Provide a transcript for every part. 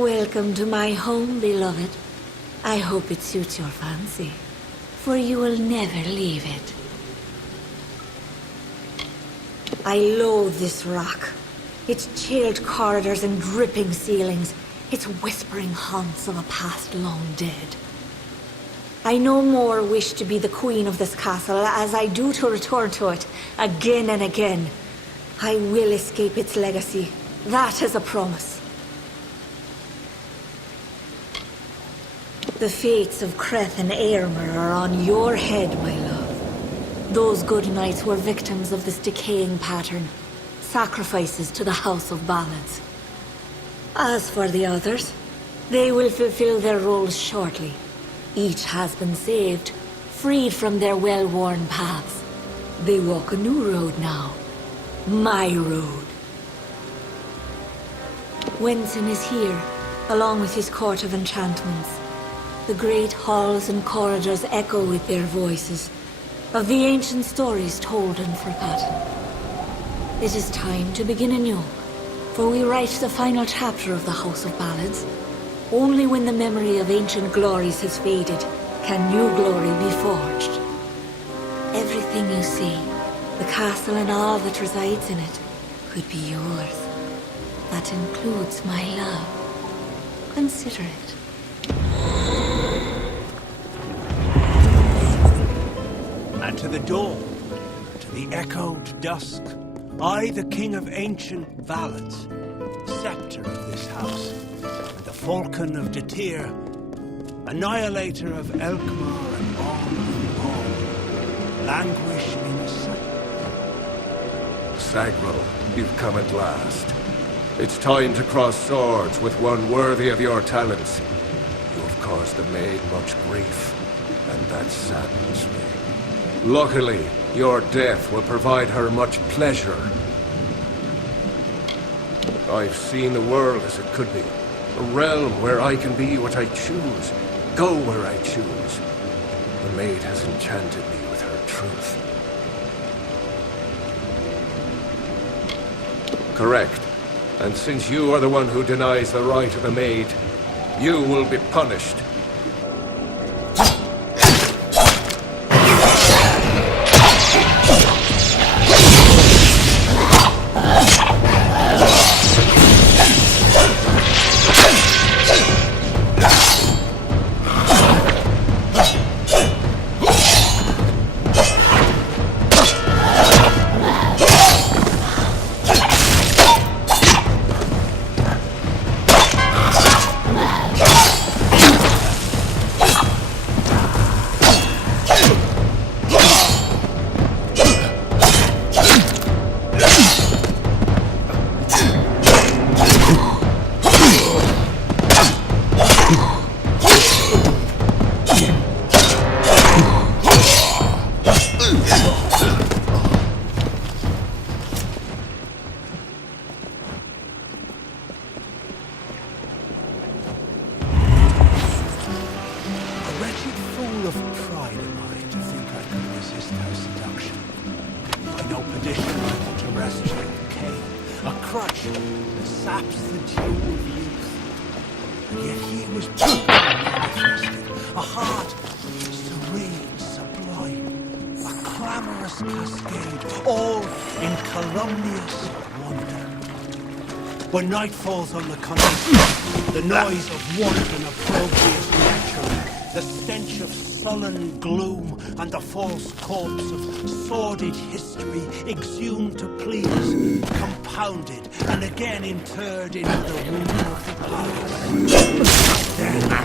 Welcome to my home, beloved. I hope it suits your fancy, for you will never leave it. I loathe this rock. Its chilled corridors and dripping ceilings, its whispering haunts of a past long dead. I no more wish to be the queen of this castle as I do to return to it again and again. I will escape its legacy. That is a promise. The fates of Creth and Aylmer are on your head, my love. Those good knights were victims of this decaying pattern, sacrifices to the House of Ballads. As for the others, they will fulfill their roles shortly. Each has been saved, freed from their well-worn paths. They walk a new road now. My road. Wenson is here, along with his court of enchantments. The great halls and corridors echo with their voices, of the ancient stories told and forgotten. It is time to begin anew, for we write the final chapter of the House of Ballads. Only when the memory of ancient glories has faded can new glory be forged. Everything you see, the castle and all that resides in it, could be yours. That includes my love. Consider it. And to the dawn, to the echoed dusk, I, the king of ancient ballads, scepter of this house, and the falcon of Detir, annihilator of Elkmar and on, languish in a Sagro, you've come at last. It's time to cross swords with one worthy of your talents. You have caused the Maid much grief, and that saddens me. Luckily, your death will provide her much pleasure. I've seen the world as it could be. A realm where I can be what I choose, go where I choose. The Maid has enchanted me with her truth. Correct. And since you are the one who denies the right of the Maid, you will be punished. When night falls on the country, the noise of wanton opprobrious lechery, the stench of sullen gloom, and the false corpse of sordid history exhumed to please, compounded and again interred into the womb of the past. Then am I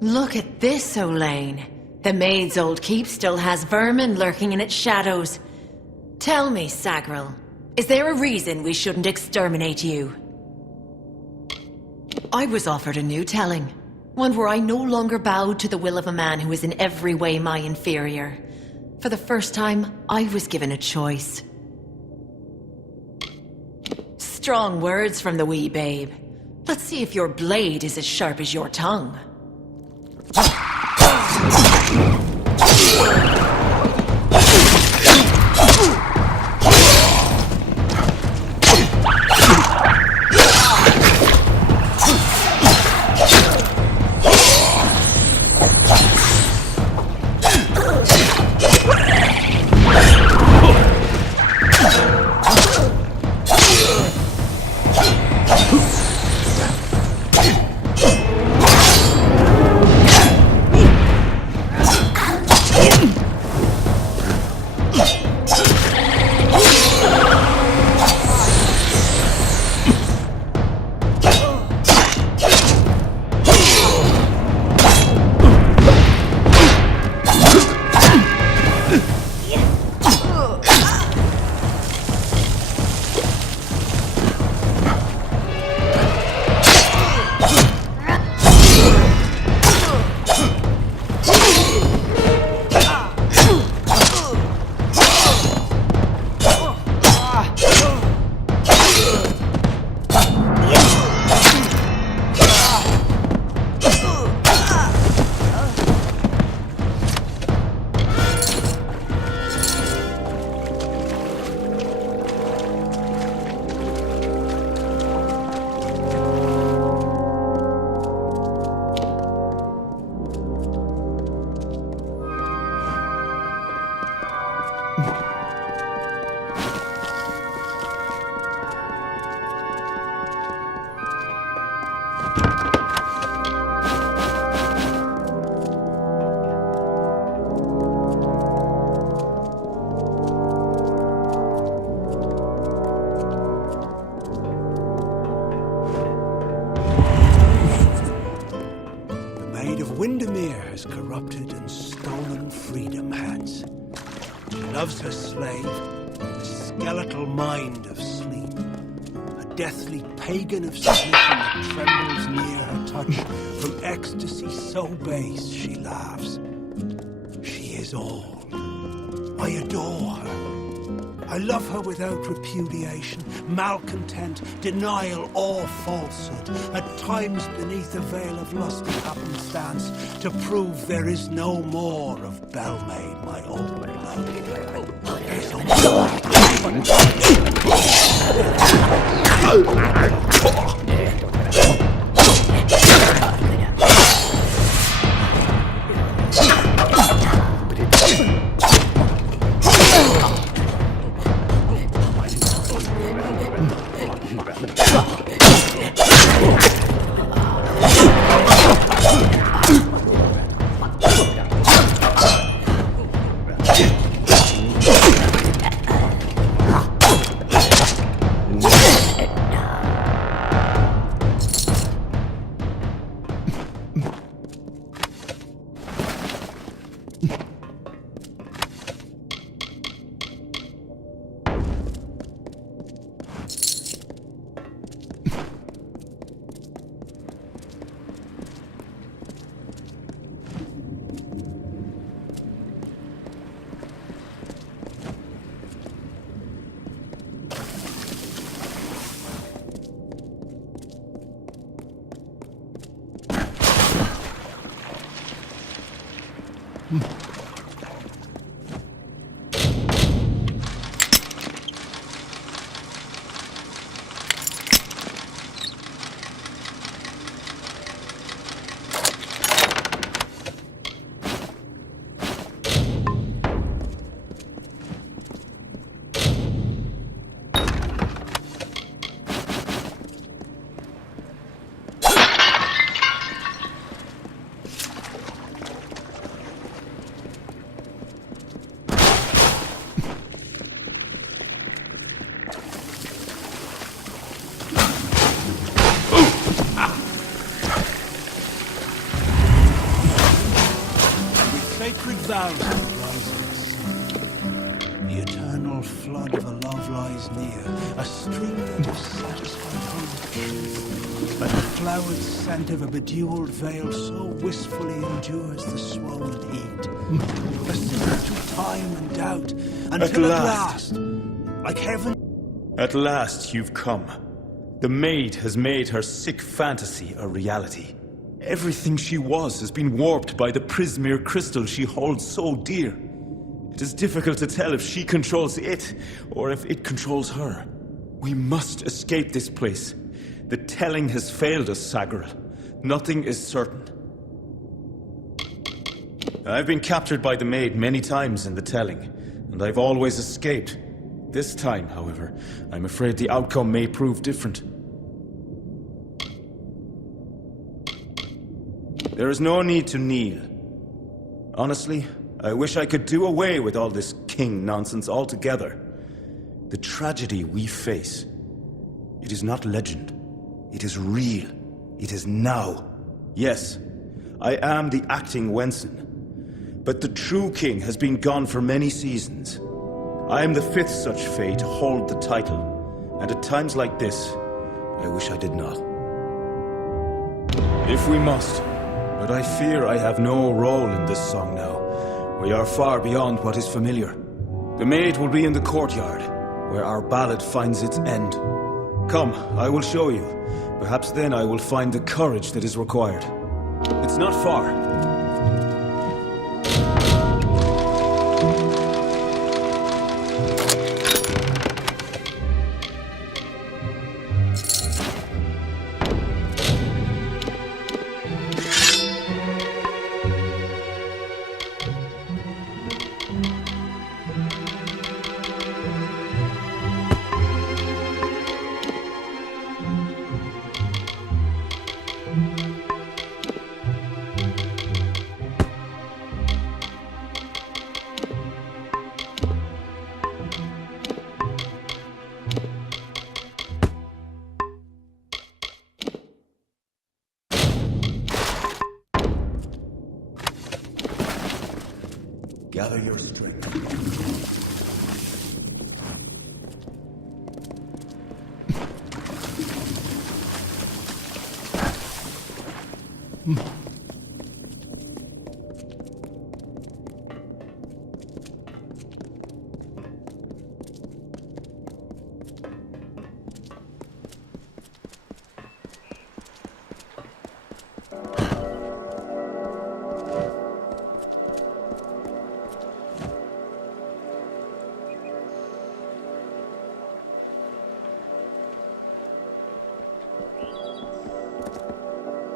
Look at this, Olaine. The Maid's old keep still has vermin lurking in its shadows. Tell me, Sagril, is there a reason we shouldn't exterminate you? I was offered a new telling. One where I no longer bowed to the will of a man who is in every way my inferior. For the first time, I was given a choice. Strong words from the wee babe. Let's see if your blade is as sharp as your tongue. Maid of Windemere has corrupted and stolen freedom, Hans. She loves her slave, the skeletal mind of sleep. A deathly pagan of submission that trembles near her touch. From ecstasy so base she laughs. She is all. I adore her. I love her without repudiation, malcontent, denial, or falsehood. At times beneath a veil of lusty happenstance, to prove there is no more of Bellmaid, my old love. There's thousand rising sun. The eternal flood of a love lies near, a streamlet of satisfied hope. Like the flowered scent of a bedewed veil, so wistfully endures the swollen heat. A symbol to time and doubt, until at last, like heaven... At last you've come. The Maid has made her sick fantasy a reality. Everything she was has been warped by the Prismere crystal she holds so dear. It is difficult to tell if she controls it, or if it controls her. We must escape this place. The telling has failed us, Sagril. Nothing is certain. I've been captured by the Maid many times in the telling, and I've always escaped. This time, however, I'm afraid the outcome may prove different. There is no need to kneel. Honestly, I wish I could do away with all this king nonsense altogether. The tragedy we face, it is not legend. It is real. It is now. Yes, I am the acting Wenson. But the true king has been gone for many seasons. I am the fifth such fay to hold the title, and at times like this, I wish I did not. If we must, but I fear I have no role in this song now. We are far beyond what is familiar. The Maid will be in the courtyard, where our ballad finds its end. Come, I will show you. Perhaps then I will find the courage that is required. It's not far. Gather your strength.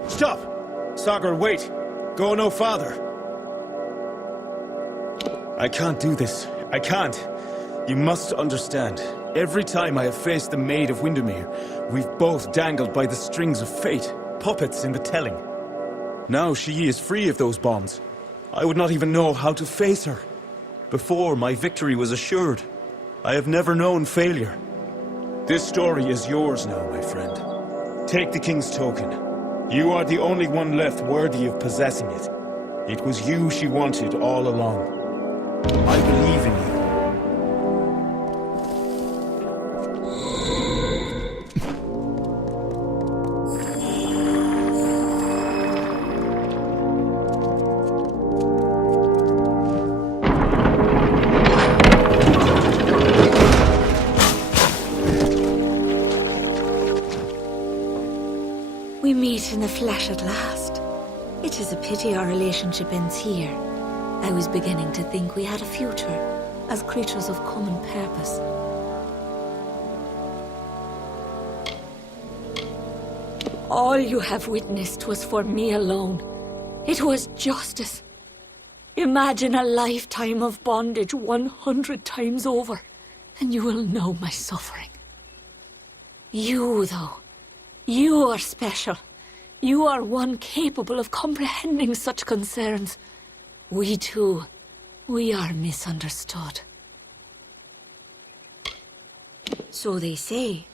Stop! Sagar, wait! Go no farther! I can't do this. I can't. You must understand. Every time I have faced the Maid of Windemere, we've both dangled by the strings of fate, puppets in the telling. Now she is free of those bonds. I would not even know how to face her. Before, my victory was assured. I have never known failure. This story is yours now, my friend. Take the King's token. You are the only one left worthy of possessing it. It was you she wanted all along. I believe in you. We meet in the flesh at last. It is a pity our relationship ends here. I was beginning to think we had a future, as creatures of common purpose. All you have witnessed was for me alone. It was justice. Imagine a lifetime of bondage 100 times over, and you will know my suffering. You, though, you are special. You are one capable of comprehending such concerns. We too, we are misunderstood. So they say,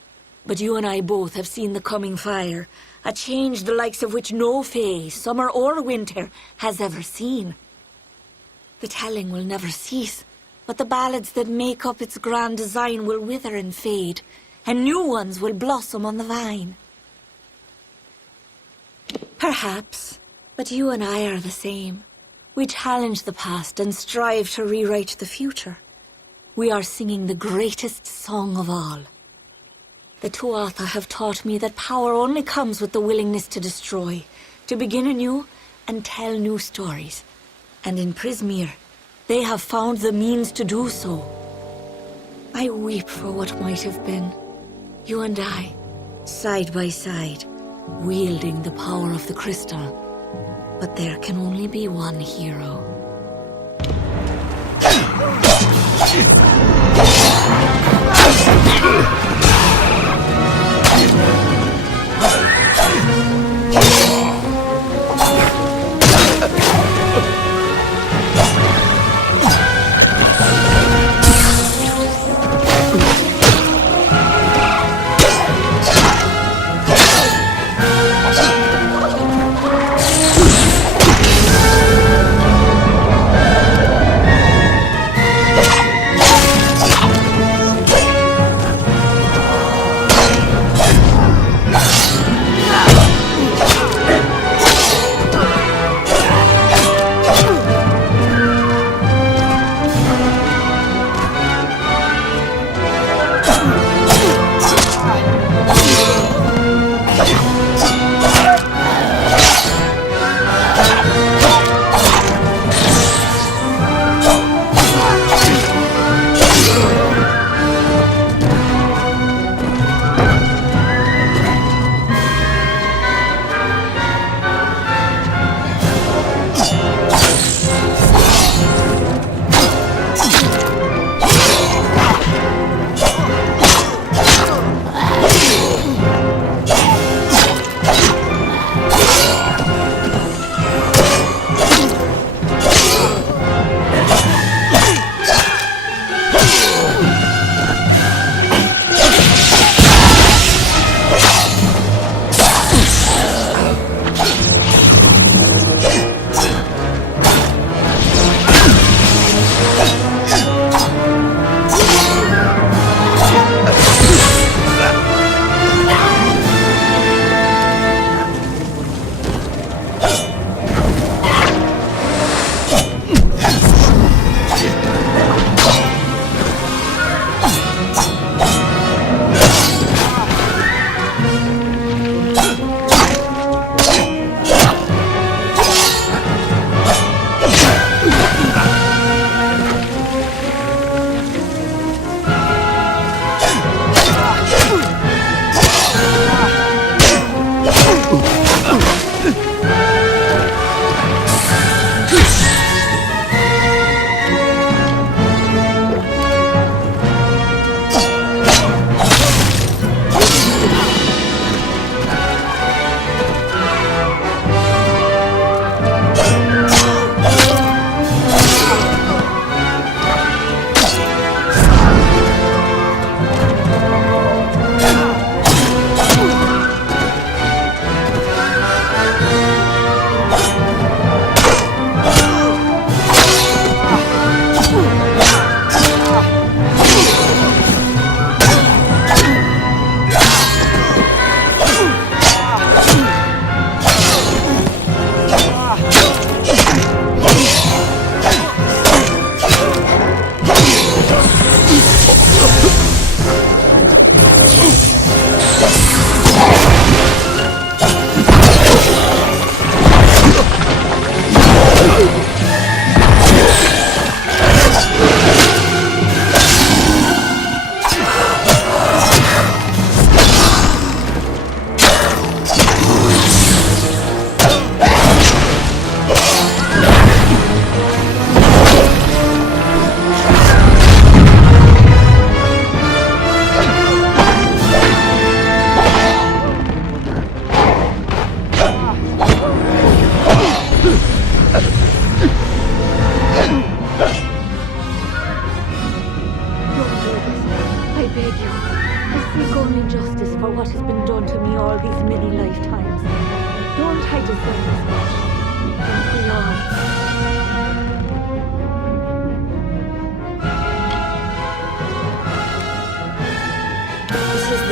but you and I both have seen the coming fire, a change the likes of which no fae, summer or winter, has ever seen. The telling will never cease, but the ballads that make up its grand design will wither and fade, and new ones will blossom on the vine. Perhaps, but you and I are the same. We challenge the past and strive to rewrite the future. We are singing the greatest song of all. The Tuatha have taught me that power only comes with the willingness to destroy, to begin anew and tell new stories. And in Prismere, they have found the means to do so. I weep for what might have been. You and I, side by side, wielding the power of the crystal. But there can only be one hero.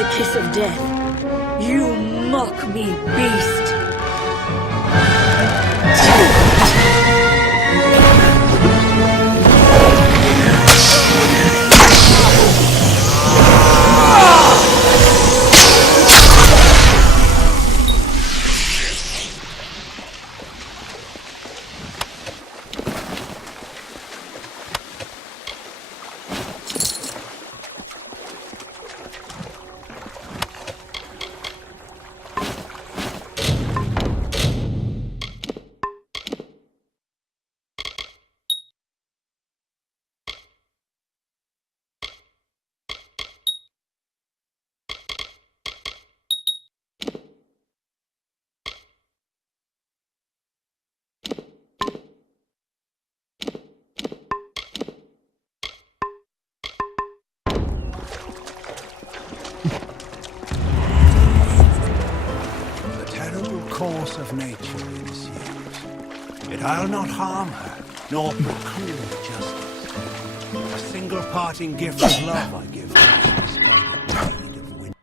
the kiss of death. You mock me, beast. Course of nature ensues. Yet I'll not harm her, nor preclude justice. A single parting gift of love I give her, misguided maid of Windemere.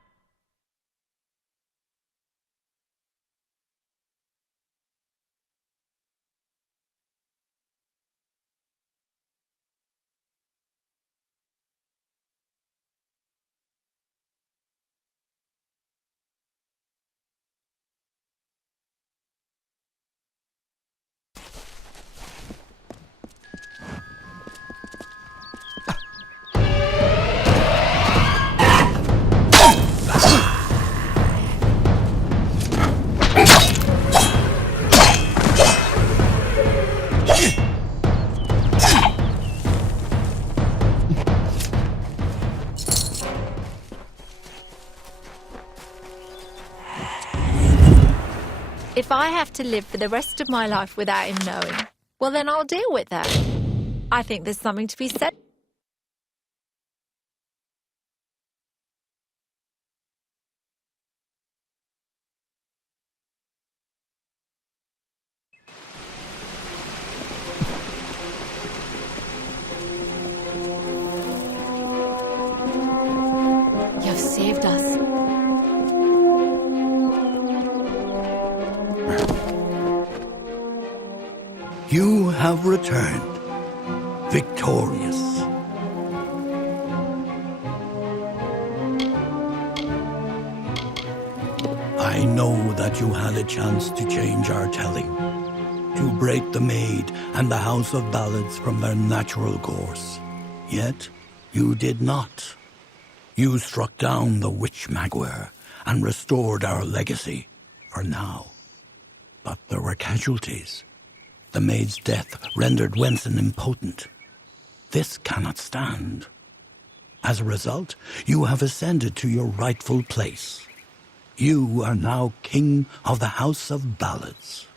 If I have to live for the rest of my life without him knowing, well then I'll deal with that. I think there's something to be said. You've saved us. You have returned, victorious. I know that you had a chance to change our telling, to break the Maid and the House of Ballads from their natural course. Yet, you did not. You struck down the witch Maguire and restored our legacy, for now. But there were casualties. The Maid's death rendered Wenson impotent. This cannot stand. As a result, you have ascended to your rightful place. You are now King of the House of Ballads.